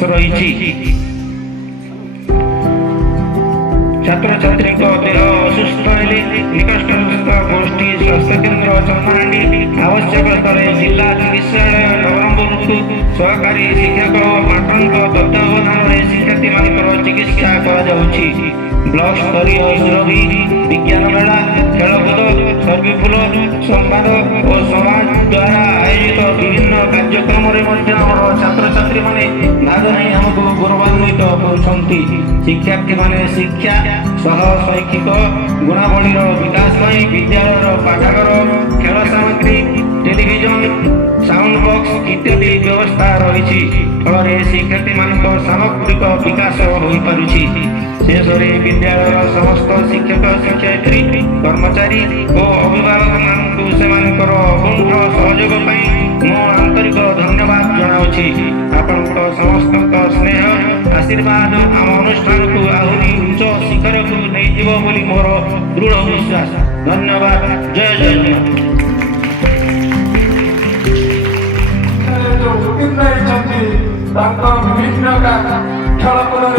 रही छात्र छात्री देह असुस्थ हेले निकटस्थ गोष्ठी स्वास्थ्य केन्द्र चंदनाहांडी आवश्यक स्थले जिला चिकित्सालय नवरंगपुर सहकारी शिक्षक माट्रन तत्वावधान में शिक्षार्थी मान चिकित्सा ब्लॉक स्तरीय सुरभि विज्ञान मेला खेलकूद सर्विफुल संवाद और समाज द्वारा आयोजित विभिन्न कार्यक्रम छात्र छात्री माने भाग नहीं हमको गौरवान्वित करुछंती। शिक्षार्थी माने शिक्षा सह शैक्षिक गुणावली विकास विद्यालय पाठागार खेल सामग्री टेलीविजन साउंड बॉक्स इत्यादि व्यवस्था रही फल शिक्षार्थी मान सामग्रिक विकास हो पारुछि। शेष विद्यालय समस्त शिक्षक शिक्षयित्री कर्मचारी और अभिभावक मानक अकुंठ सहयोग मु आंतरिक धन्यवाद जनाऊँगी। आपण समस्त स्नेह आशीर्वाद आम अनुष्ठान को आहरी उच्च शिखर को नहीं बोली मोर दृढ़ विश्वास। धन्यवाद। जय जय विभिन्न खेलकूद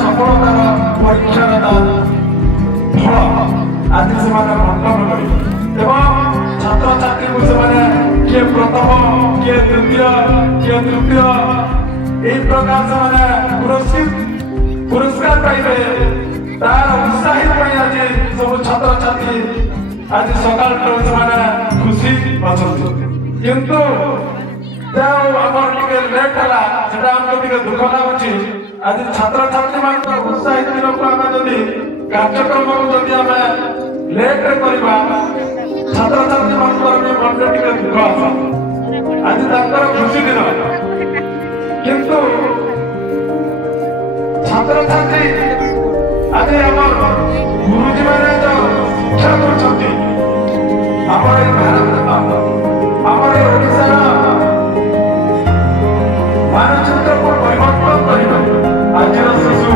सफलतार परीक्षार फल आज से बंटन करें छात्र छात्री को किए प्रथम किए द्वितीय किए तृतीय यही प्रकार से पुरस्कार पाइबे तार उत्साहित आज सब छात्र छात्री आज सकाल खुशी अच्छा किंतु लेट है दुख लगुच आज छात्र छात्री मान उत्साहित दिन को आम जदि कार्यक्रम को लेट करवा छात्र छात्री मान मन में दुख आस आज खुशी दिन किंतु छात्र छात्री आज आम गुरुजी मैंने जो शिक्षा कर मानचित्र को परिवर्तन करेगा। आज शिशु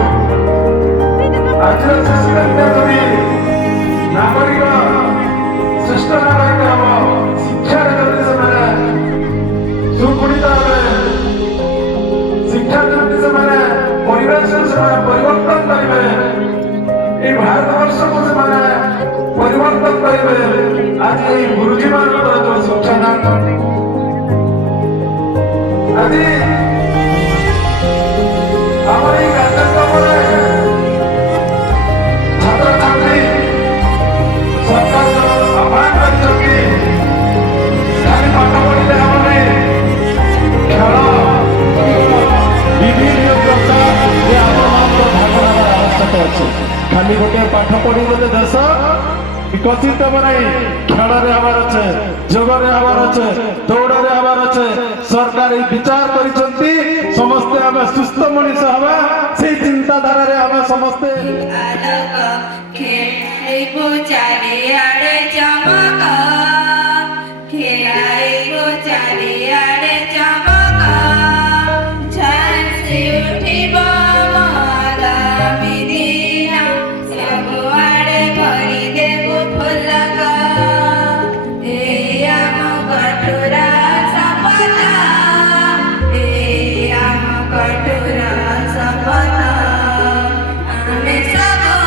यदि नागरिक श्रेष्ठ नागरिक हम शिक्षा सुगुणित शिक्षा परिवेश परिवर्तन करेंगे भारतवर्ष को परिवर्तन करेंगे। आज गुरुजी मान जो शिक्षादान आज हमारे कार्यक्रम छात्र छात्री सरकार आह्वान कर पाठ पढ़े हमें खेल विभिन्न प्रकार आवश्यक अच्छे खाली गोटे पाठ पढ़ी देश विकसित हम ना खेल हमार अच्छे जोग हमार अच्छे दौड़ हमार अच्छे सरकार विचार करिसंती समस्ते आम सुस्थ मनीष हवा से चिंताधारा आम समस्ते कटुरा सपना हमें सब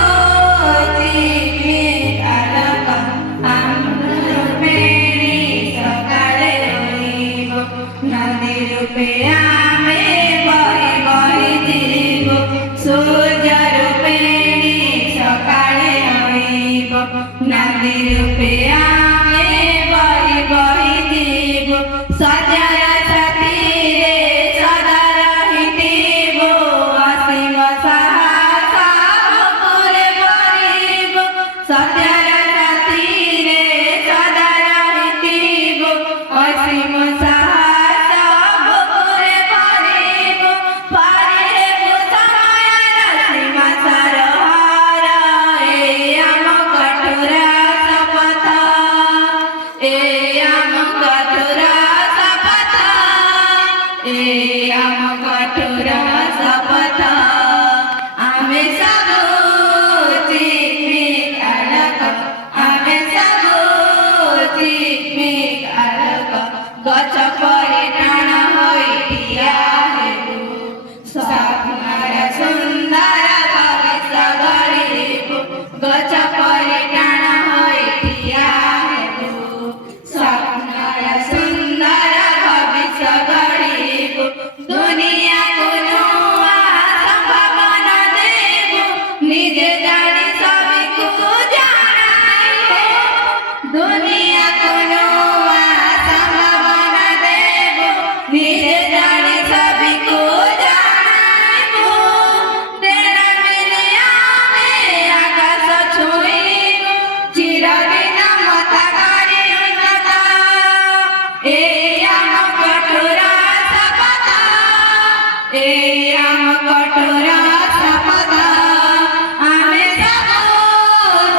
ए आम कटोरा शपथ आमे सब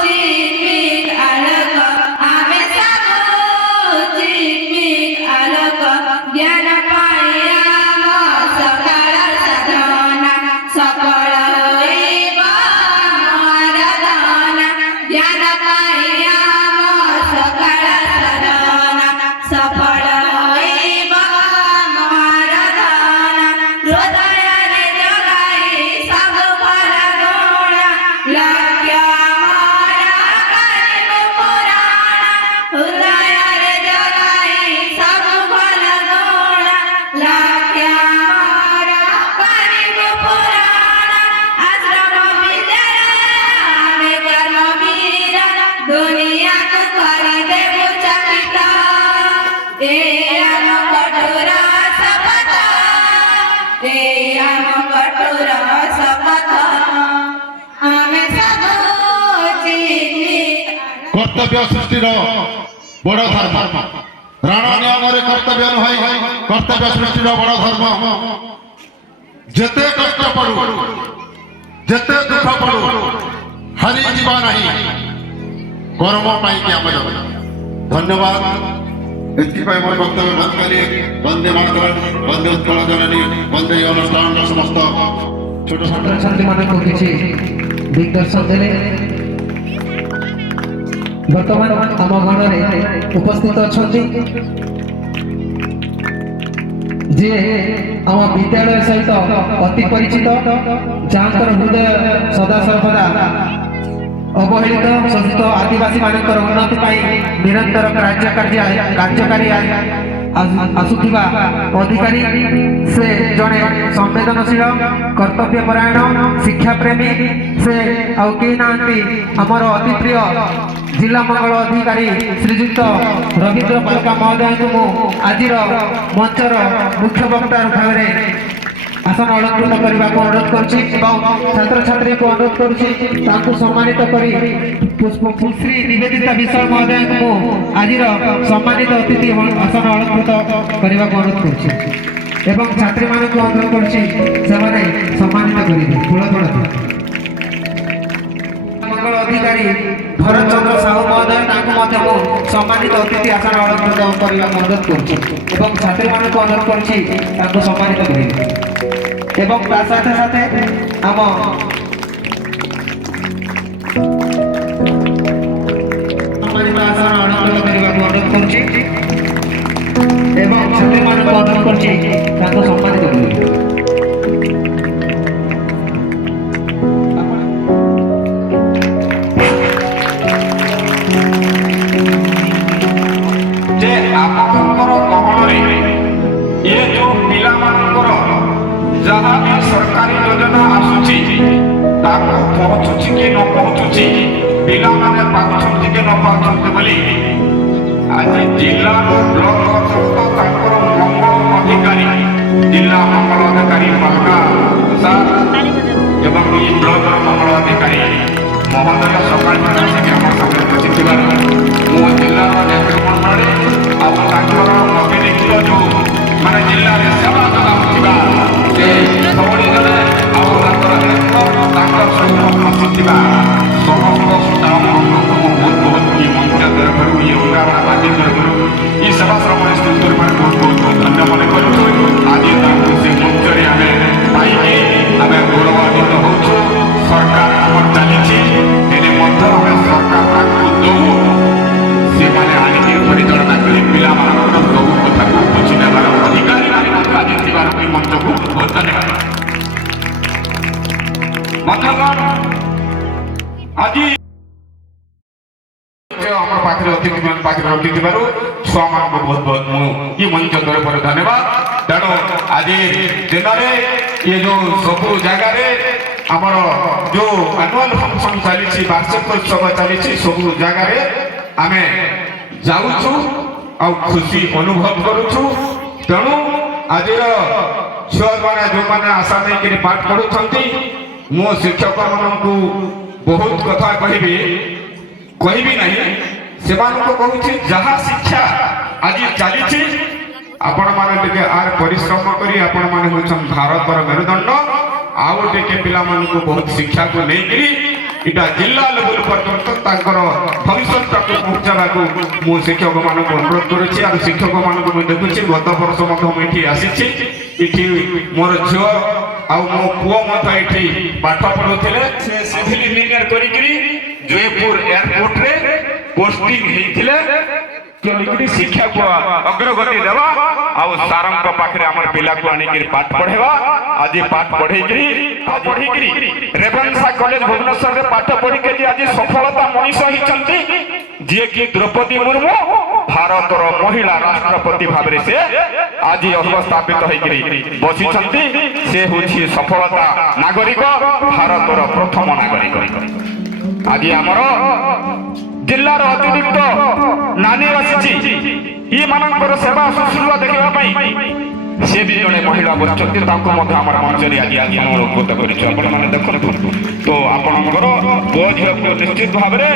चिन्मिक आलोक आमे सब चिन्मिक आलोक ज्ञान पाई आम सकाळ साधना सफल होइब आराधना ज्ञान पाई आम सकाळ साधना सफल होइब आराधना हृदयरे जगाई सब फल गुण लक्ष्य मारा करिब पुराण हृदयरे जगाई सब फल गुण लक्ष्य मारा करिब पुराण आश्रम विद्यालय में कर्म वीर दुनिया को करि देबु चकित ए आम कटोरा शपथ ए आम कटोरा शपथ आमे सब चिन्मिक कर्तव्य सृष्टिर बड़ धर्म रण नियम कर्तव्य नुहे कर्तव्य सृष्टिर बड़ धर्म जेते कष्ट पड़ू जेते दुख पड़ू हारी जीवा नहीं कर्म पाई आम धन्यवाद एथिपाई मोर वक्तव्य बंद करी वंदे मातरम वंदे उत्कल जननी वंदे अनुष्ठान समस्त छोट छोट छात्री मानक किछि दिग्दर्शन देले वर्तमान आम गणरे उपस्थित अछंती जे आम विद्यालय सहित अति परिचित जाकर हृदय सदा सर्वदा अवहेलित शोषित आदिवासी मानकर उन्नति पाई निरंतर कार्यकारी आसुथिबा अधिकारी से जड़े संवेदनशील कर्तव्यपरायण शिक्षा प्रेमी से आउ केही नांती आमर अति प्रिय जिला मंगल अधिकारी श्रीजुक्त रवींद्र पालका महोदय को आज मंचर मुख्य वक्ता भाव आसन अलंकृत करने को अनुरोध करुछि छात्र छात्री को अनुरोध करुछि सम्मानित करी पुष्पश्री निवेदिता विशाल महोदय को आज सम्मानित अतिथि आसन अलंकृत करने को अनुरोध करुछि एवं छात्री मान को अनुरोध करुछि सेमाने सम्मानित करिवे फूल तोड़ते मंगल अधिकारी भरत चंद्र साहू महोदय सम्मानित अतिथि आसन अलंकृत करने को अनुरोध करुछि एवं छात्री मान को अनुरोध करुछि सम्मानित करिवे एवं ता साथे साथे आम सम्मानित आसन अलंकृत करने को अनुरोध करुछि एवं छात्री मान को अनुरोध करुछि सम्मानित करिवे जे आपनकर गहणरे ये जो पिला मानकर जहाँ भी सरकारी योजना आसुची ताको पहुँचुची कि न पहुँचुची पिला माने पाउछंती कि न पाउछंती बोली आज जिला ब्लॉक सहित तांकर मंगल अधिकारी जिला मंगल अधिकारी पालका सार एवं ये ब्लॉक मंगल अधिकारी महोदय सकाळ आसिक आम संगे बसिथिबार मो जिला नेतृमंडल आउ तांकर अभिलिखित जो माने जिल्ला रे सेवा कराउथिबा से थोड़ी जने आउ तांकर हेल्पर तांकर सहित बसिथिबा समस्त स्टाफ को बहुत बहुत की मंच तरफ ये उदाहरण आदि तरफ ये सभा श्रवण स्थिति पर बहुत बहुत धन्यवाद करू आज तांको से मंच रे हमें पाइके हमें गौरवान्वित होछु सरकार हमर चलीछि एने मध्य हमें सरकार तांको दऊ से माने आनिके परिचालना करी पिला मानकर सब कथा को बुझि नेबार अधिकारी माने मत आज थिबार की मंच को बहुत धन्यवाद मतलब आज আমার পাখির অতিথি মান পাখির অতিথি বারু ছুয়া মান বহুত বহুত মু ই মঞ্চ তরফর ধন্যবাদ তেণু আজি দিନରେ ये जो सब जगह आमर जो एनुअल फंक्शन चली वार्षिक उत्सव चली सब जगह आम जाऊँ आ खुशी अनुभव करुचु तेणु आज छुआ मैंने जो मैंने आशा नहीं पाठ पढ़ुंट मो शिक्षक मानू बहुत कथा कहबी नहीं से कहूँ जहाँ शिक्षा आज चली ଆପଣମାନେ ଟିକେ ଆର୍ ପରିଶ୍ରମ କରି ଆପଣମାନେ ହେଉଛନ୍ ଭାରତର ମେରୁଦଣ୍ଡ ଆଉ ଟିକେ ପିଲାମାନଙ୍କୁ ବହୁତ ଶିକ୍ଷାକୁ ନେଇକିରି ଏଇଟା ଜିଲ୍ଲା ଲେଭେଲ ପର୍ଯ୍ୟନ୍ତ ତାଙ୍କର ଭବିଷ୍ୟତଟାକୁ ପହଞ୍ଚାଇବାକୁ ମୁଁ ଶିକ୍ଷକମାନଙ୍କୁ ଅନୁରୋଧ କରୁଛି। ଆଉ ଶିକ୍ଷକମାନଙ୍କୁ ମୁଁ ଦେଖୁଛି ଗତ ବର୍ଷ ମଧ୍ୟ ମୁଁ ଏଠି ଆସିଛି। ଏଠି ମୋର ଝିଅ ଆଉ ମୋ ପୁଅ ମଧ୍ୟ ଏଠି ପାଠ ପଢୁଥିଲେ। ସେ ସିଭିଲ ଇଞ୍ଜିନିୟର କରିକିରି ଜୟପୁର ଏୟାରପୋର୍ଟରେ ପୋଷ୍ଟିଂ ହେଇଥିଲେ। ଚଳିକିରି ଶିକ୍ଷାକୁ ଅଗ୍ରଗତି ଦେବା ଆଉ ସାରଙ୍କ ପାଖରେ ଆମର ପିଲାକୁ ଆଣିକିରି ପାଠ ପଢେଇବା। ଆଜି ପାଠ ପଢେଇକିରି ରେଭେନ୍ସା କଲେଜ ଭୁବନେଶ୍ୱରରେ ପାଠ ପଢିକି ଆଜି ସଫଳତା ମଣିଷ ହେଇଛନ୍ତି। ଯିଏକି ଦ୍ରୌପଦୀ ମୁର୍ମୁ ଭାରତର ମହିଳା ରାଷ୍ଟ୍ରପତି ଭାବରେ ସେ ଆଜି ଅବସ୍ଥାପିତ ହେଇକିରି ବସିଛନ୍ତି। ସେ ହେଉଛି ସଫଳତା ନାଗରିକ, ଭାରତର ପ୍ରଥମ ନାଗରିକ। ଆଜି ଆମର ଜିଲ୍ଲାର ଅତିରିକ୍ତ ନାନୀ ଆସିଛି ଏମାନଙ୍କର ସେବା ଶୁଶ୍ରୂଷା ଦେଖିବା ପାଇଁ। ସେ ବି ଜଣେ ମହିଳା ବସିଛନ୍ତି, ତାଙ୍କୁ ମଧ୍ୟ ଆମର ମଞ୍ଚରେ ଆଜି ଅନୁରୋଧ କରିଛୁ। ଆପଣମାନେ ଦେଖନ୍ତୁ ତ ଆପଣଙ୍କର ପୁଅ ଝିଅକୁ ନିଶ୍ଚିତ ଭାବରେ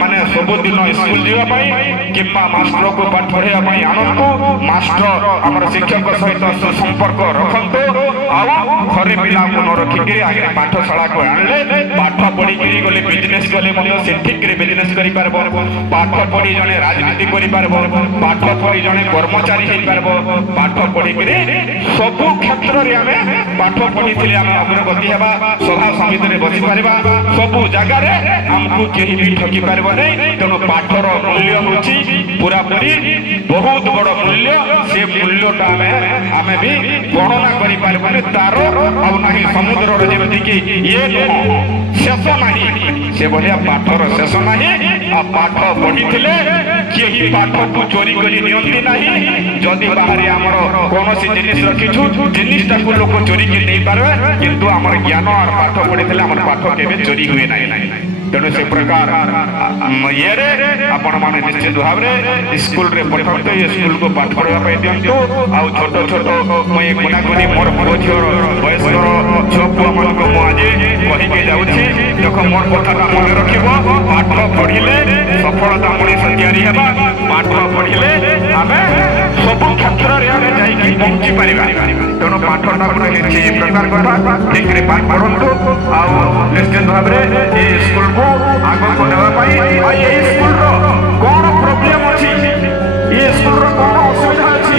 ମାନେ ସବୁଦିନ ସ୍କୁଲ ଯିବା ପାଇଁ କିମ୍ବା ମାଷ୍ଟରକୁ ପାଠ ପଢେଇବା ପାଇଁ ଆଣନ୍ତୁ। ମାଷ୍ଟର ଆମର ଶିକ୍ଷକ ସହିତ ସୁସମ୍ପର୍କ ରଖନ୍ତୁ। ଆଉ ଘରେ ପିଲାଙ୍କୁ ନ ରଖିକିରି ଆଗରେ ପାଠଶାଳାକୁ ଆଣିଲେ ପାଠ ପଢିକିରି ଗଲେ ବିଜନେସ ଗଲେ ମଧ୍ୟ ସେ ଠିକରେ ବିଜନେସ କରିପାରିବ। ପାଠ ପଢି ଜଣେ ରାଜନୀତି କରିପାରିବ। ପାଠ ପଢି ଜଣେ କର୍ମଚାରୀ ହେଇପାରିବ। ପାଠ ପଢିକିରି ସବୁ କ୍ଷେତ୍ରରେ ଆମେ ପାଠ ପଢିଥିଲେ ଆମେ ଅଗ୍ରଗତି ହେବା। ସଭା ସମିତିରେ ବସିପାରିବା। ସବୁ ଜାଗାରେ ଆମକୁ କେହି ବି ଠକି ପାରିବ ନାହିଁ। ତେଣୁ ପାଠର ମୂଲ୍ୟ ହେଉଛି ପୁରାପୁରି ବହୁତ ବଡ ମୂଲ୍ୟ। ସେ ମୂଲ୍ୟଟା ଆମେ ବି ଗଣନା କରିପାରିବାନି। ତାର ଆଉ ନାହିଁ ସମୁଦ୍ରର ଯେମିତିକି ଇଏ ନୁହଁ, ଶେଷ ନାହିଁ, ସେଭଳିଆ ପାଠର ଶେଷ ନାହିଁ। ଆଉ ପାଠ ପଢିଥିଲେ କେହି ପାଠକୁ ଚୋରି କରି ନିଅନ୍ତି ନାହିଁ। ଯଦି ବାହାରେ ଆମର କୌଣସି ଜିନିଷ ରଖିଛୁ ଜିନିଷଟାକୁ ଲୋକ ଚୋରିକି ନେଇପାରିବେ, କିନ୍ତୁ ଆମର ଜ୍ଞାନ ଆଉ ପାଠ ପଢିଥିଲେ ଆମର ପାଠ କେବେ ଚୋରି ହୁଏ ନାହିଁ। ତେଣୁ ସେ ପ୍ରକାର ଇଏରେ ଆପଣମାନେ ନିଶ୍ଚିତ ଭାବରେ ସ୍କୁଲରେ ପଠାନ୍ତୁ। ଏ ସ୍କୁଲକୁ ପାଠ ପଢିବା ପାଇଁ ଦିଅନ୍ତୁ। ଆଉ ଛୋଟ ଛୋଟ ମୁଁ ଏ ଗୁଣାଗୁଣି ମୋର ପୁଅ ଝିଅର ବୟସ୍କର ଝିଅ ପୁଅମାନଙ୍କୁ ମୁଁ ଆଜି କହିକି ଯାଉଛି, ଦେଖ ମୋର କଥାଟା ମନେ ରଖିବ। ପାଠ ପଢିଲେ ସଫଳତା ମଣିଷ ତିଆରି ହେବା। ପାଠ ପଢିଲେ ଆମେ ସବୁ କ୍ଷେତ୍ରରେ ଆମେ ଯାଇକି ପହଞ୍ଚି ପାରିବା। ତେଣୁ ପାଠଟାକୁ କିଛି ଏ ପ୍ରକାର କଥା ଠିକରେ ପାଠ ପଢନ୍ତୁ। ଆଉ ନିଶ୍ଚିତ ଭାବରେ ଏ ସ୍କୁଲକୁ ଆଗକୁ ନେବା ପାଇଁ ଆଉ ଏଇ ସ୍କୁଲର କଣ ପ୍ରୋବ୍ଲେମ ଅଛି, ଏ ସ୍କୁଲର କଣ ଅସୁବିଧା ଅଛି,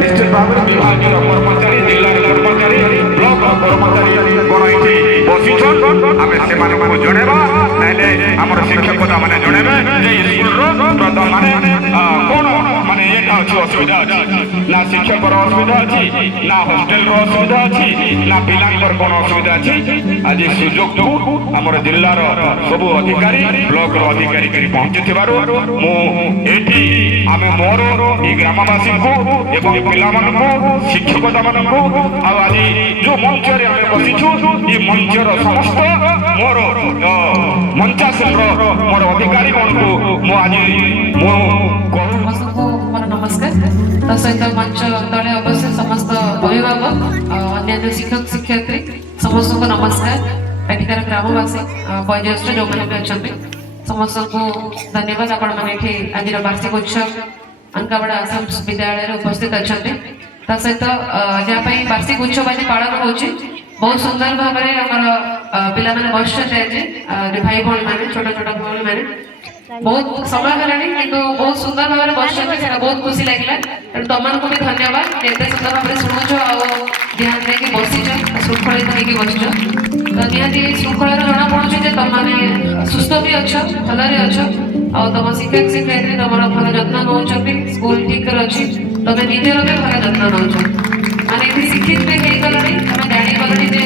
ନିଶ୍ଚିତ ଭାବରେ ବିଭାଗୀୟ କର୍ମଚାରୀ, ଜିଲ୍ଲାର କର୍ମଚାରୀ, ବ୍ଲକ କର୍ମଚାରୀ କଣ ଏଠି ବସିଛନ୍, ଆମେ ସେମାନଙ୍କୁ ଜଣେଇବା। ନାଇଲେ ଆମର ଶିକ୍ଷକତା ମାନେ ଜଣେଇବେ ଯେ ଏ ସ୍କୁଲର ମାନେ କଣ ମାନେ ଏଟା ଅଛି, ଅସୁବିଧା ଅଛି। ନା ଶିକ୍ଷକର ଅସୁବିଧା ଅଛି, ନା ହଷ୍ଟେଲର ଅସୁବିଧା ଅଛି, ନା ପିଲାଙ୍କର କଣ ଅସୁବିଧା ଅଛି। ଆଜି ସୁଯୋଗକୁ ଆମର ଜିଲ୍ଲାର ସବୁ ଅଧିକାରୀ, ବ୍ଲକର ଅଧିକାରୀ କରି ପହଞ୍ଚିଥିବାରୁ ମୁଁ ଏଠି ଆମେ ମୋର এই ଗ୍ରାମବାସୀଙ୍କୁ ଏବଂ ପିଲାମାନଙ୍କୁ, ଶିକ୍ଷକତା ମାନଙ୍କୁ ଆଉ ଆଜି ଯୋଉ ମଞ୍ଚରେ ଆମେ ବସିଛୁ ଏ ମଞ୍ଚର ସମସ୍ତ ମୋର ମଞ୍ଚାସୀନର ମୋର ଅଧିକାରୀମାନଙ୍କୁ ମୁଁ ଆଜି ସମସ୍ତଙ୍କୁ ମୋର ନମସ୍କାର। ତା ସହିତ ମଞ୍ଚ ତଳେ ଅବଶ୍ୟ ସମସ୍ତ ଅଭିଭାବକ, ଅନ୍ୟାନ୍ୟ ଶିକ୍ଷକ ଶିକ୍ଷୟିତ୍ରୀ ସମସ୍ତଙ୍କୁ ନମସ୍କାର। ଏଠିକାର ଗ୍ରାମବାସୀ, ବୟୋଜ୍ୟେଷ୍ଠ ଯେଉଁମାନେ ବି ଅଛନ୍ତି ସମସ୍ତଙ୍କୁ ଧନ୍ୟବାଦ। ଆପଣମାନେ ଏଠି ଆଜିର ବାର୍ଷିକ ଉତ୍ସବ ଆନକାବାଡ଼ା ଆସାମ ବିଦ୍ୟାଳୟରେ ଉପସ୍ଥିତ ଅଛନ୍ତି। ତା ସହିତ ଯାହା ପାଇଁ ବାର୍ଷିକ ଉତ୍ସବ ଆଜି ପାଳନ ହେଉଛି, ବହୁତ ସୁନ୍ଦର ଭାବରେ ଆମର ପିଲାମାନେ ବସିଛନ୍ତି। ଆଜି ଭାଇ ଭଉଣୀମାନେ, ଛୋଟ ଛୋଟ ଭଉଣୀମାନେ ବହୁତ ସମୟ ହେଲାଣି କିନ୍ତୁ ବହୁତ ସୁନ୍ଦର ଭାବରେ ବସିଛନ୍ତି, ସେଟା ବହୁତ ଖୁସି ଲାଗିଲା। ତେଣୁ ତମମାନଙ୍କୁ ବି ଧନ୍ୟବାଦ, ଏତେ ସୁନ୍ଦର ଭାବରେ ଶୁଣୁଛ ଆଉ ଧ୍ୟାନ ଦେଇକି ବସିଛ, ଶୃଙ୍ଖଳିତ ହେଇକି ବସିଛ। ତ ନିହାତି ଶୃଙ୍ଖଳାରୁ ଜଣା ପଡୁଛି ଯେ ତମମାନେ ସୁସ୍ଥ ବି ଅଛ, ଭଲରେ ଅଛ। ଆଉ ତମ ଶିକ୍ଷକ ଶିକ୍ଷୟିତ୍ରୀ ତମର ଭଲ ଯତ୍ନ ନେଉଛନ୍ତି, ସ୍କୁଲ ଠିକରେ ଅଛି, ତମେ ନିଜର ବି ଭଲ ଯତ୍ନ ନେଉଛ। ମାନେ ଏଠି ଶିକ୍ଷିତ ବି ହେଇଗଲଣି, ତମେ ଜାଣିଗଲଣି ଯେ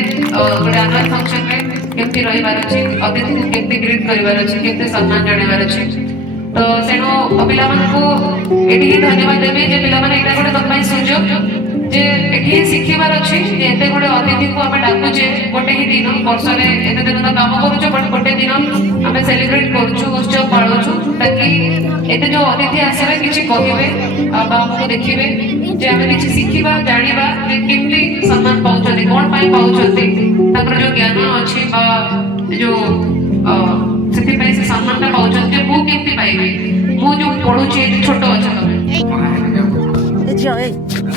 ଗୋଟେ ଆନୁଆଲ ଫଙ୍କସନରେ କେମିତି ରହିବାର ଅଛି, ଅତିଥିକୁ କେମିତି ଗ୍ରିଟ୍ କରିବାର ଅଛି, କେମିତି ସମ୍ମାନ ଜଣାଇବାର ଅଛି। ତ ତେଣୁ ପିଲାମାନଙ୍କୁ ଏଠି ହିଁ ଧନ୍ୟବାଦ ଦେବି ଯେ ପିଲାମାନେ ଏଇଟା ଗୋଟେ ତମ ପାଇଁ ସୁଯୋଗ ଯେ ଏଠି ଶିଖିବାର ଅଛି ଯେ ଏତେ ଗୋଟେ ଅତିଥିକୁ ଆମେ ଡାକୁଛେ ଗୋଟେ ହିଁ ଦିନ, ବର୍ଷରେ ଏତେ ଦିନ ତ କାମ କରୁଛୁ, ବଟ୍ ଗୋଟେ ଦିନ ଆମେ ସେଲିବ୍ରେଟ କରୁଛୁ, ଉତ୍ସବ ପାଳୁଛୁ, ତାକି ଏତେ ଯୋଉ ଅତିଥି ଆସିବେ କିଛି କହିବେ ଆଉ ଆମକୁ ଦେଖିବେ ଯେ ଆମେ କିଛି ଶିଖିବା, ଜାଣିବା ଯେ କେମିତି ସମ୍ମାନ ପାଉଛନ୍ତି, କଣ ପାଇଁ ପାଉଛନ୍ତି, ତାଙ୍କର ଯୋଉ ଜ୍ଞାନ ଅଛି ବା ଯୋଉ ସେଥିପାଇଁ ସେ ସମ୍ମାନଟା ପାଉଛନ୍ତି ଯେ ମୁଁ କେମିତି ପାଇବି, ମୁଁ ଯୋଉ ପଢୁଛି ଛୋଟ ଅଛ ତମେ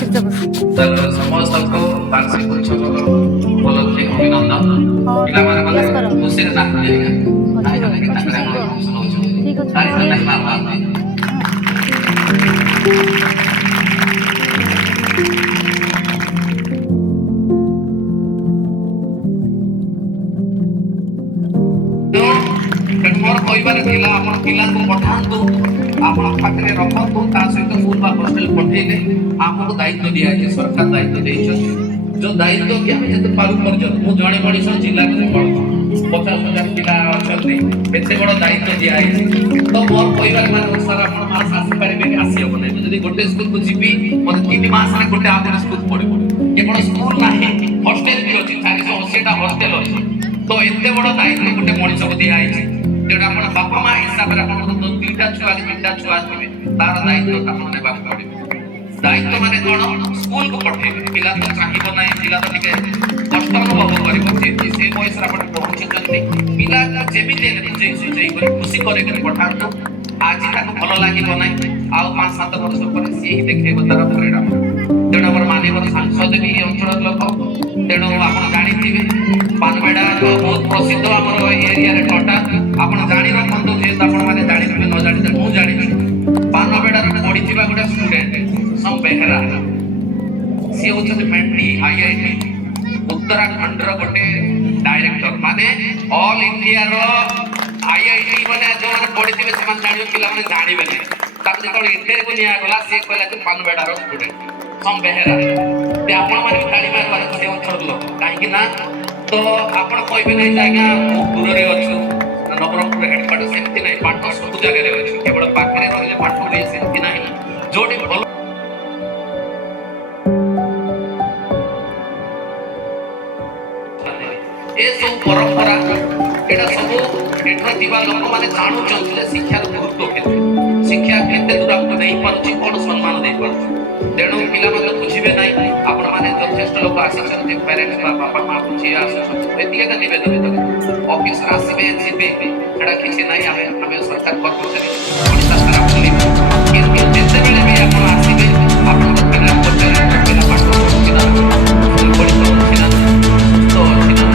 ତାଙ୍କର ସମସ୍ତଙ୍କୁ ବାର୍ଷିକ ଉତ୍ସବ ଉପଲକ୍ଷେ ଅଭିନନ୍ଦନ। ପିଲାମାନେ ମାନେ ଖୁସିରେ ନାଚନ୍ତି ତାଙ୍କର ଫଙ୍କସନ୍ ହଉଛି ତାରିଖ ନାହିଁ ମାରୁନାହାନ୍ତି। ତେଣୁ ମୋର କହିବାର ଥିଲା ଆପଣ ପିଲାଙ୍କୁ ପଠାନ୍ତୁ, ଆପଣ ପାଖରେ ରଖନ୍ତୁ, ତା ସହିତ ସ୍କୁଲ ବା ହଷ୍ଟେଲ ପଠେଇଲେ ଆମକୁ ଦାୟିତ୍ୱ ଦିଆଯାଇଛି, ସରକାର ଦାୟିତ୍ୱ ଦେଇଛନ୍ତି। ଯୋଉ ଦାୟିତ୍ୱ କି ଆମେ ଯେତେ ପାରୁ ପର୍ଯ୍ୟନ୍ତ ମୁଁ ଜଣେ ମଣିଷ ଜିଲ୍ଲାକୁ ସମ୍ଭାଳୁଛି, 50,000 ପିଲା ଅଛନ୍ତି, ଏତେ ବଡ ଦାୟିତ୍ୱ ଦିଆଯାଇଛି। ତ ମୋର କହିବାର ମାନେ ସାର୍ ଆପଣ ମାସ ଆସିପାରିବେ କି ଆସିହବ ନାହିଁ। ଯଦି ଗୋଟେ ସ୍କୁଲକୁ ଯିବି ମତେ 3 ମାସରେ ଗୋଟେ ଆଗରେ ସ୍କୁଲ ପଡିବ। କେବଳ ସ୍କୁଲ ନାହିଁ, ହଷ୍ଟେଲ ବି ଅଛି, 480ଟା ହଷ୍ଟେଲ ଅଛି। ତ ଏତେ ବଡ ଦାୟିତ୍ୱ ଗୋଟେ ମଣିଷକୁ ଦିଆଯାଇଛି। ତେଣୁ ଆପଣ ବାପା ମା ହିସାବରେ ଆପଣଙ୍କର 2ଟା ଛୁଆ 3ଟା ଛୁଆ ଥିବେ, ତାର ଦାୟିତ୍ୱ ଆପଣ ନେବାକୁ ପଡିବ। ଦାୟିତ୍ୱ ମାନେ କଣ? ସ୍କୁଲକୁ ପଠେଇବେ। ପିଲା ତ ଚାହିଁବ ନାହିଁ, ପିଲା ତ ଟିକେ କଷ୍ଟ ଅନୁଭବ କରିବ। ସେ ବୟସରେ ଆପଣ ପହଞ୍ଚିଛନ୍ତି, ପିଲାକୁ ଯେମିତି ହେଲେ ବୁଝେଇ ସୁଝେଇ କରି ଖୁସି କରିକି ପଠାନ୍ତୁ। ଆଜି ତାକୁ ଭଲ ଲାଗିବ ନାହିଁ, ଆଉ 5-7 ବର୍ଷ ପରେ ସିଏ ହିଁ ଦେଖେଇବ ତାର ପରିଣାମ। ତେଣୁ ଆମର ମାନ୍ୟବର ସାଂସଦ ବି ଅଞ୍ଚଳର ଲୋକ, ତେଣୁ ଆପଣ ଜାଣିଥିବେ ପାନବେଡ଼ା ବହୁତ ପ୍ରସିଦ୍ଧ ଆମର ଏ ଏରିଆରେ ଟଟା। ଆପଣ ଜାଣି ରଖନ୍ତୁ, ଯେହେତୁ ଆପଣ ମାନେ ଜାଣିଥିବେ ନ ଜାଣିଥିବେ ମୁଁ ଜାଣିଛି। ପାନବେଡ଼ାରେ ପଢିଥିବା ଗୋଟେ ଷ୍ଟୁଡେଣ୍ଟ ସମ୍ ବେହେରା, ସିଏ ହଉଛନ୍ତି ମେଣ୍ଟି IIT ଉତ୍ତରାଖଣ୍ଡର ଗୋଟେ ଡାଇରେକ୍ଟର। ମାନେ ଅଲ ଇଣ୍ଡିଆର IIT ମାନେ ଯୋଉମାନେ ପଢିଥିବେ ସେମାନେ ଜାଣିବେ, ପିଲାମାନେ ଜାଣିବେ ନାହିଁ। ତାକୁ ଯେତେବେଳେ ଇଣ୍ଟରଭ୍ୟୁ ନିଆଗଲା ସେ କହିଲା ଯେ ପାନବେଡ଼ାର ଷ୍ଟୁଡେଣ୍ଟ ସମ୍ ବେହେରା। ଆପଣ ମାନେ ବି ତାଳି ମାରିବାର ସେ ଅଞ୍ଚଳର ଲୋକ, କାହିଁକି ନା ତ ଆପଣ କହିବେ ନାହିଁ ଯେ ଆଜ୍ଞା ବହୁତ ଦୂରରେ ଅଛୁ, ନବରଙ୍ଗପୁର ହେଡକ୍ୱାର୍ଟର, ସେମିତି ନାହିଁ। ପାଠ ସବୁ ଜାଗାରେ ଅଛି, କେବଳ ପାଖରେ ରହିଲେ ପାଠ ହୁଏ ସେମିତି ନାହିଁ। ଯୋଉଠି ଭଲ ଏସବୁ ପରମ୍ପରା ଏଇଟା ସବୁ ଏଠାରେ ଥିବା ଲୋକମାନେ ଜାଣୁଛନ୍ତି ଯେ ଶିକ୍ଷାର ଗୁରୁତ୍ୱ କେତେ, ଶିକ୍ଷା କେତେ ଦୂର ଆମକୁ ଦେଇପାରୁଛି, କଣ ସମ୍ମାନ ଦେଇପାରୁଛି। ତେଣୁ ପିଲାମାନେ ବୁଝିବେ ନାହିଁ। ଆପଣମାନେ ଯଥେଷ୍ଟ ଲୋକ ଆସିଛନ୍ତି, ପ୍ୟାରେଣ୍ଟସ୍ ବା ବାପା ମା ବୁଝି ଆସୁଛନ୍ତି, ଏତିକି ନିବେଦନ ଅଫିସରେ ଆସିବେ ଯିବେ ସେଟା କିଛି ନାହିଁ। ଆମେ ସରକାର କର୍ମଚାରୀ ଓଡ଼ିଶା ସାରା ବୁଲିବୁ, କିନ୍ତୁ ଯେତେବେଳେ ବି ଆପଣ ଆସିବେ ଆପଣଙ୍କ ପିଲା ପଚାରିବେ ପିଲା ପାଠ ପଢୁଛି ନା, ପଢି ପାରୁଛି ନା, ସୁସ୍ଥ ଅଛି ନା,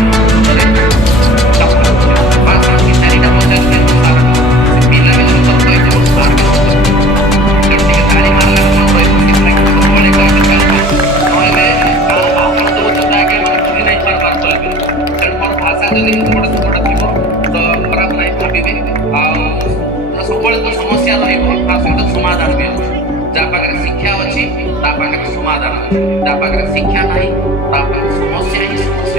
ସବୁବେଳେ ତ ସମସ୍ୟା ରହିବ, ତା ସହିତ ସମାଧାନ ବି ଅଛି। ଯାହା ପାଖରେ ଶିକ୍ଷା ଅଛି ତା ପାଖରେ ସମାଧାନ ଅଛି, ଯାହା ପାଖରେ ଶିକ୍ଷା ନାହିଁ ତା ପାଖରେ ସମସ୍ୟା ହିଁ ସମସ୍ୟା।